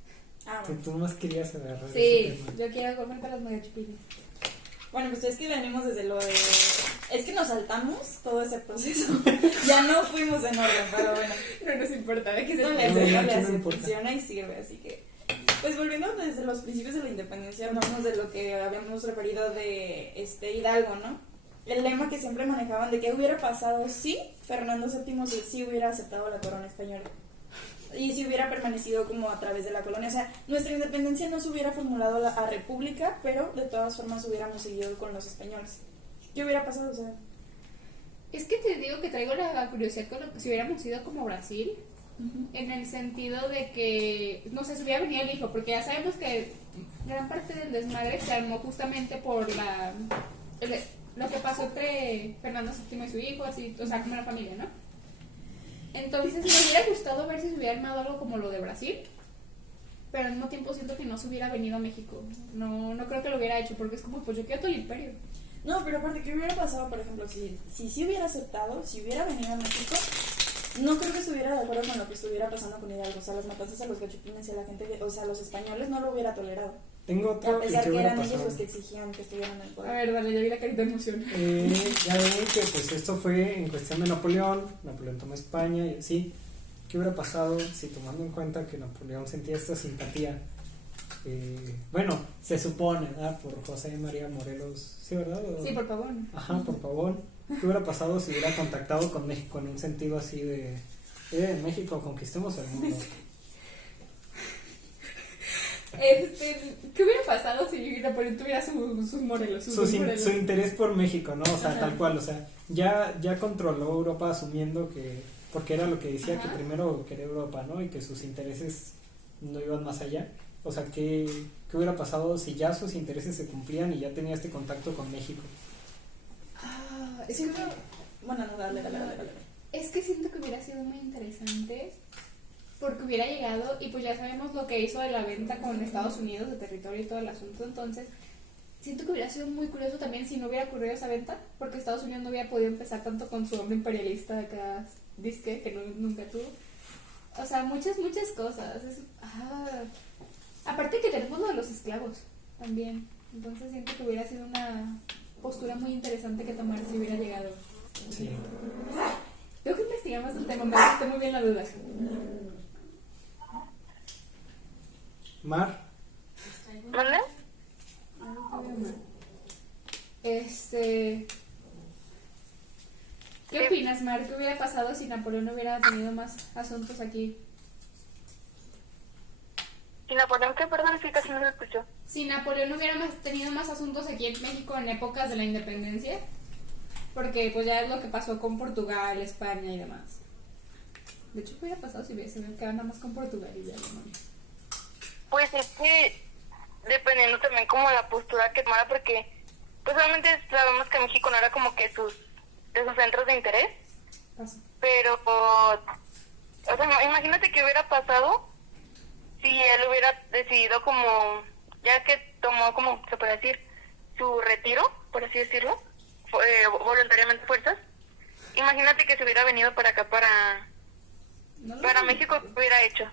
Ah, Que bueno. tú más querías agarrar ese Sí, tema. yo quiero muerta los gachupines. Bueno, pues es que venimos desde lo de... Es que nos saltamos todo ese proceso. Ya no fuimos en orden, pero bueno. No nos importa, ¿de qué se No le trata? hace, no no le hace, importa. funciona y sirve, así que... Pues volviendo desde los principios de la independencia, hablamos de lo que habíamos referido de Hidalgo, ¿no? El lema que siempre manejaban de qué hubiera pasado si Fernando VII sí hubiera aceptado la corona española y si hubiera permanecido como a través de la colonia. O sea, nuestra independencia no se hubiera formulado a república, pero de todas formas hubiéramos seguido con los españoles. ¿Qué hubiera pasado? O sea, Es que te digo que traigo la curiosidad con lo que si hubiéramos ido como Brasil, en el sentido de que, no sé, si hubiera venido el hijo, porque ya sabemos que gran parte del desmadre se armó justamente por lo que pasó entre Fernando VII y su hijo, así, o sea, como una familia, ¿no? Entonces me hubiera gustado ver si se hubiera armado algo como lo de Brasil, pero al mismo tiempo siento que no se hubiera venido a México. No creo que lo hubiera hecho, porque es como, pues yo quiero todo el imperio. no, pero aparte, ¿qué hubiera pasado, por ejemplo, si hubiera aceptado, si hubiera venido a México? No creo que estuviera de acuerdo con lo que estuviera pasando con Hidalgo. O sea, las matanzas a los gachupines y a la gente, o sea, a los españoles no lo hubiera tolerado. Tengo A otro y pesar que que hubiera eran ellos pasado. los que exigían que estuvieran en el A poder. ver, dale, ya vi la carita de emoción. Ya ven que pues esto fue en cuestión de Napoleón tomó España y así. ¿Qué hubiera pasado si tomando en cuenta que Napoleón sentía esta simpatía Bueno, se supone, ¿verdad? Por José María Morelos, ¿sí, verdad? Sí, por favor. Ajá, por Pavón. ¿Qué hubiera pasado si hubiera contactado con México en un sentido así de México, conquistemos el mundo? ¿Qué hubiera pasado si Napoleón tuviera sus Morelos? Su interés por México, ¿no? O sea, Ajá. tal cual, o sea, ya controló Europa asumiendo que, porque era lo que decía, Ajá. que primero quería Europa, ¿no? Y que sus intereses no iban más allá. O sea, ¿qué hubiera pasado si ya sus intereses se cumplían y ya tenía este contacto con México? Es que, Siento... Bueno, no, dale. es que siento que hubiera sido muy interesante porque hubiera llegado y pues ya sabemos lo que hizo de la venta con Estados Unidos de territorio y todo el asunto, entonces siento que hubiera sido muy curioso también si no hubiera ocurrido esa venta, porque Estados Unidos no hubiera podido empezar tanto con su hombre imperialista acá, disque, que nunca tuvo. O sea, muchas cosas. Aparte que tenemos lo de los esclavos también, entonces siento que hubiera sido una postura muy interesante que tomar si hubiera llegado. Sí. Tengo que investigar más el tema, me hace muy bien la duda. Mar, ¿Mande? ¿Qué opinas, Mar? ¿Qué hubiera pasado si Napoleón hubiera tenido más asuntos aquí? ¿Y Napoleón qué? Perdón, sí, casi no lo escuchó. Si Napoleón hubiera tenido más asuntos aquí en México en épocas de la independencia, porque pues ya es lo que pasó con Portugal, España y demás. De hecho, ¿qué hubiera pasado si se hubiera quedado nada más con Portugal y ya Alemania? Pues es que dependiendo también como la postura que tomara, porque pues obviamente sabemos que México no era como que de sus centros de interés, Paso. pero o sea, imagínate qué hubiera pasado si él hubiera decidido como, ya que tomó como, se puede decir, su retiro, por así decirlo, voluntariamente fuerzas. Imagínate que se hubiera venido para acá, para México, ¿qué hubiera hecho?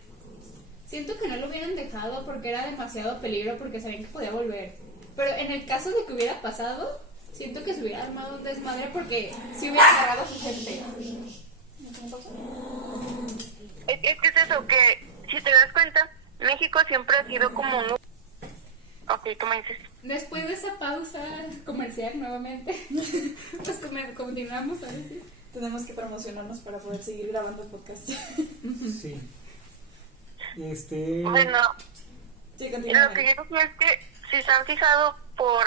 Siento que no lo hubieran dejado porque era demasiado peligro, porque sabían que podía volver. Pero en el caso de que hubiera pasado, siento que se hubiera armado un desmadre porque si hubiera agarrado a su gente. Es que es eso, que si te das cuenta, México siempre ha sido como un... Ok, ¿cómo dices? Después de esa pausa comercial nuevamente, pues continuamos a ver. Tenemos que promocionarnos para poder seguir grabando el podcast. sí. Bueno, Sí, continúa. lo que yo creo es que si se han fijado por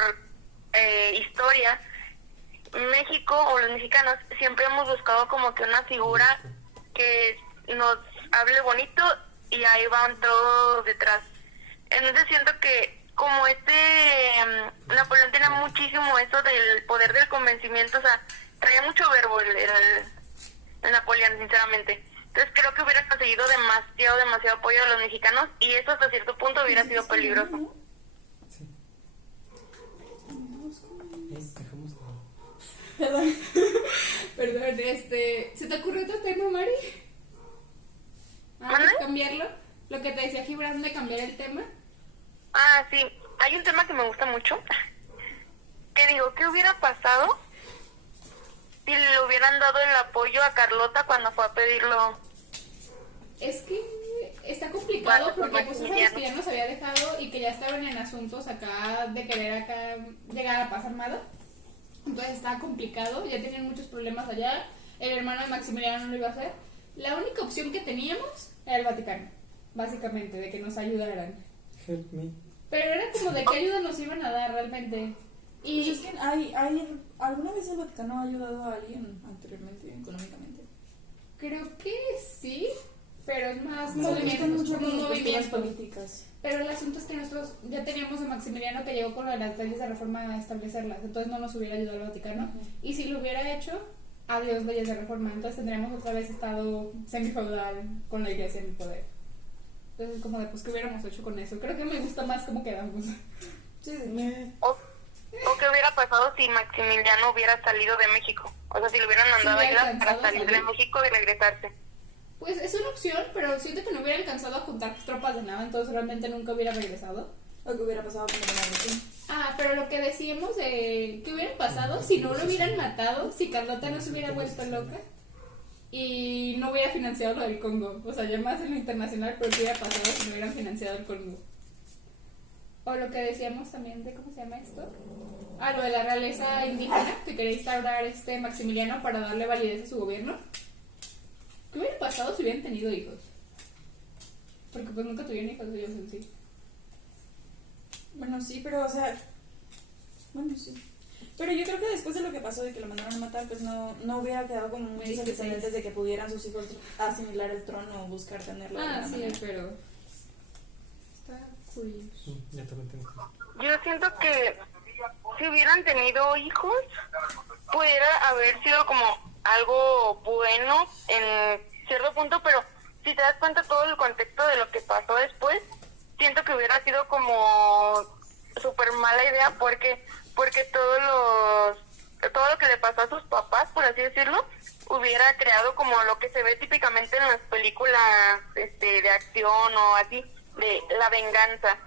historia, México o los mexicanos siempre hemos buscado como que una figura que nos hable bonito y ahí van todos detrás. Entonces siento que como Napoleón tenía muchísimo eso del poder del convencimiento, o sea, traía mucho verbo el Napoleón, sinceramente. Entonces creo que hubiera conseguido demasiado apoyo de los mexicanos y eso hasta cierto punto hubiera sido peligroso. Sí. Dejamos. Perdón, ¿se te ocurrió otro tema, Mari? ¿Mande? ¿Cambiarlo? Lo que te decía Gibran de cambiar el tema. Ah, sí, hay un tema que me gusta mucho, que digo, ¿qué hubiera pasado si le hubieran dado el apoyo a Carlota cuando fue a pedirlo? Es que está complicado Bueno, porque pues, pues sabes que ya nos había dejado y que ya estaban en asuntos acá de querer acá llegar a la paz armada. Entonces estaba complicado, ya tenían muchos problemas allá. El hermano de Maximiliano no lo iba a hacer. La única opción que teníamos era el Vaticano, básicamente, de que nos ayudaran. Help me. Pero era como de qué ayuda nos iban a dar realmente. Y Pues es que ¿alguna vez el Vaticano ha ayudado a alguien anteriormente económicamente? creo que sí, pero es más No, movimiento, Buscan mucho como un las posturas movimiento. políticas. Pero el asunto es que nosotros ya teníamos a Maximiliano que llegó con lo de las leyes de reforma a establecerlas, entonces no nos hubiera ayudado el Vaticano. Ujú. Y si lo hubiera hecho, adiós leyes de reforma, entonces tendríamos otra vez estado semifeudal con la iglesia en el poder. Entonces como de pues qué hubiéramos hecho con eso. Creo que me gusta más cómo quedamos. Sí, ¿O qué hubiera pasado si Maximiliano hubiera salido de México? O sea, si le hubieran mandado hubiera ayuda para alcanzado a salir de salir. México y regresarse. Pues es una opción, pero siento que no hubiera alcanzado a juntar tropas de nada, entonces realmente nunca hubiera regresado. o que hubiera pasado con el Ah, pero lo que decíamos de qué hubiera pasado si no lo hubieran matado, si Carlota no se hubiera vuelto loca y no hubiera financiado lo del Congo. O sea, ya más en lo internacional, pero qué hubiera pasado si no hubieran financiado el Congo. O lo que decíamos también de, ¿cómo se llama esto? Ah, lo de la realeza indígena, que quería instaurar Maximiliano para darle validez a su gobierno. ¿Qué hubiera pasado si hubieran tenido hijos? Porque pues nunca tuvieron hijos ellos en sí. Bueno, sí, pero o sea, bueno, sí. Pero yo creo que después de lo que pasó de que lo mandaron a matar, pues no hubiera quedado como muchos Sí, antecedentes de que pudieran sus hijos asimilar el trono o buscar tenerlo. de Ah, alguna sí, manera. pero está curioso. Ya también tengo. Yo siento que si hubieran tenido hijos, pudiera haber sido como algo bueno en cierto punto, pero si te das cuenta todo el contexto de lo que pasó después, siento que hubiera sido como súper mala idea porque todo lo que le pasó a sus papás, por así decirlo, hubiera creado como lo que se ve típicamente en las películas de acción o así, de la venganza.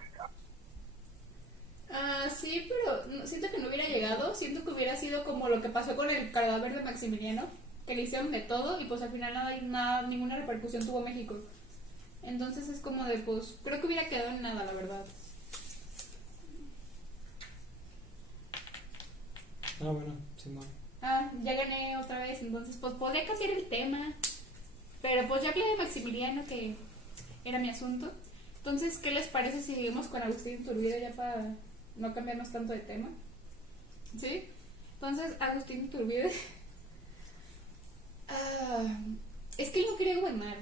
Ah, sí, pero siento que no hubiera llegado. Siento que hubiera sido como lo que pasó con el cadáver de Maximiliano, que le hicieron de todo y pues al final ninguna repercusión tuvo México. Entonces es como de, pues, creo que hubiera quedado en nada, la verdad. Ah, bueno, Simón. Ah, ya gané otra vez, entonces pues podría cambiar el tema. Pero pues ya hablé de Maximiliano, que era mi asunto. Entonces, ¿qué les parece si seguimos con Agustín Iturbide ya para no cambiarnos tanto de tema? ¿Sí? Entonces, Agustín Iturbide... es que él no quería gobernar.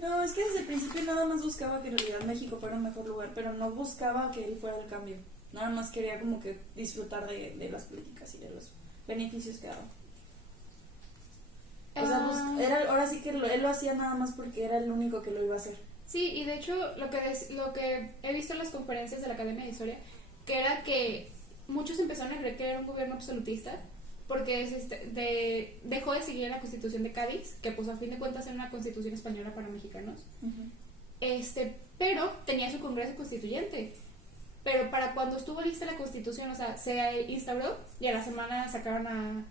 No, es que desde el principio nada más buscaba que en realidad México fuera un mejor lugar, pero no buscaba que él fuera el cambio. Nada más quería como que disfrutar de las políticas y de los beneficios que daba. O sea, ahora sí que él lo hacía nada más porque era el único que lo iba a hacer. Sí, y de hecho lo que he visto en las conferencias de la Academia de Historia, que era que muchos empezaron a creer que era un gobierno absolutista, porque dejó de seguir la Constitución de Cádiz, que pues a fin de cuentas era una constitución española para mexicanos, pero tenía su Congreso Constituyente. Pero para cuando estuvo lista la Constitución, o sea, se instauró y a la semana sacaron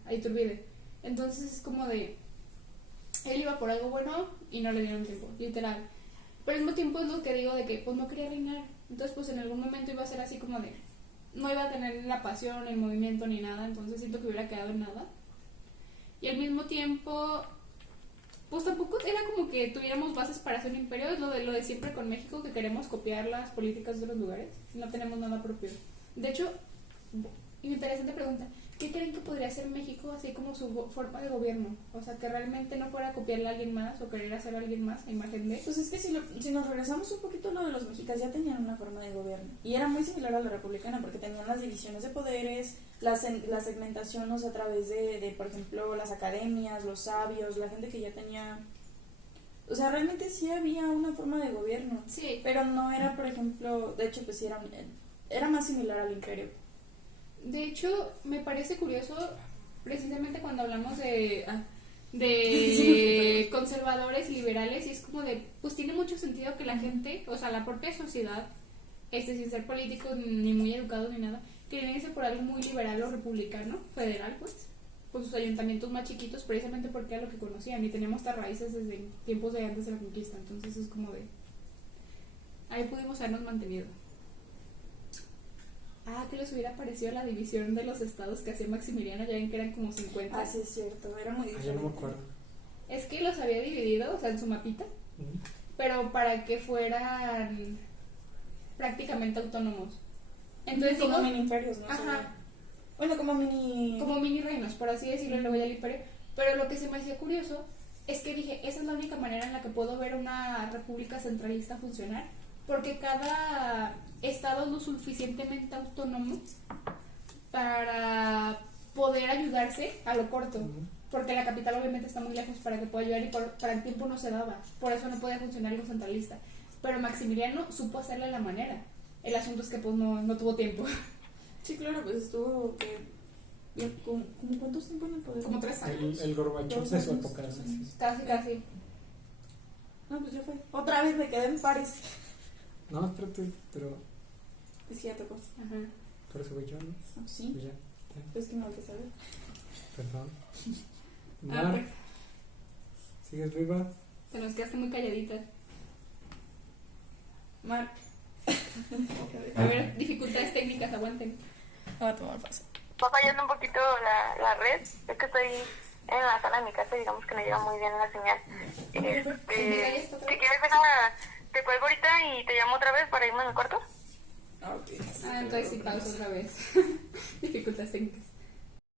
a Iturbide. Entonces es como de, él iba por algo bueno y no le dieron tiempo, literal. Pero al mismo tiempo es lo que digo de que pues no quería reinar. Entonces pues en algún momento iba a ser así como de, no iba a tener la pasión, el movimiento ni nada. Entonces siento que hubiera quedado en nada. Y al mismo tiempo, pues tampoco era como que tuviéramos bases para hacer un imperio. Es lo de siempre con México, que queremos copiar las políticas de los lugares. No tenemos nada propio. De hecho, interesante pregunta, ¿qué creen que podría hacer México así como su forma de gobierno? O sea, que realmente no fuera a copiarle a alguien más o querer hacer a alguien más a imagen de... Pues es que si nos regresamos un poquito a lo de los mexicas, ya tenían una forma de gobierno. Y era muy similar a la republicana, porque tenían las divisiones de poderes, la segmentación, o sea, a través de, por ejemplo, las academias, los sabios, la gente que ya tenía... O sea, realmente sí había una forma de gobierno. Sí. Pero no era, por ejemplo, de hecho, pues sí era más similar al imperio. De hecho, me parece curioso, precisamente cuando hablamos de conservadores y liberales, y es como de, pues tiene mucho sentido que la gente, o sea, la propia sociedad, sin ser políticos ni muy educados ni nada, querían irse por algo muy liberal o republicano, federal, pues sus ayuntamientos más chiquitos, precisamente porque era lo que conocían, y teníamos estas raíces desde tiempos de antes de la conquista. Entonces es como de, ahí pudimos habernos mantenido. ¿Qué les hubiera parecido la división de los estados que hacía Maximiliano? Ya ven que eran como 50. Sí, es cierto, era muy diferente. Yo no me acuerdo. Es que los había dividido, o sea, en su mapita, pero para que fueran prácticamente autónomos. Entonces como digo, mini imperios, ¿no? ajá, Bueno, como mini reinos, por así decirlo, le voy al imperio. Pero lo que se me hacía curioso es que dije, esa es la única manera en la que puedo ver una república centralista funcionar, porque cada estado es lo suficientemente autónomo para poder ayudarse a lo corto, porque la capital obviamente está muy lejos para que pueda ayudar, y para el tiempo no se daba, por eso no podía funcionar algo centralista. Pero Maximiliano supo hacerle la manera. El asunto es que pues no tuvo tiempo. Sí, claro, pues estuvo ¿como cuántos tiempo en el poder? Como 3 años. El Gorbachov de su época. Casi. No, pues ya fue. Otra vez me quedé en París. No, espérate, pero Es que ya tocó. Ajá. por eso voy yo, ¿no? Sí, Pues ya, pues que no hay que saber. perdón. Mar, Pues, ¿sigues viva? te nos quedaste muy calladita. Mar. A ver, dificultades técnicas, aguanten. Voy a tomar paso. Va fallando un poquito la red. Es que estoy en la sala de mi casa y digamos que no llega muy bien la señal. Si quieres, te cuelgo ahorita y te llamo otra vez para irme a mi cuarto. Ok. Entonces sí, pausa otra vez. Dificultades técnicas.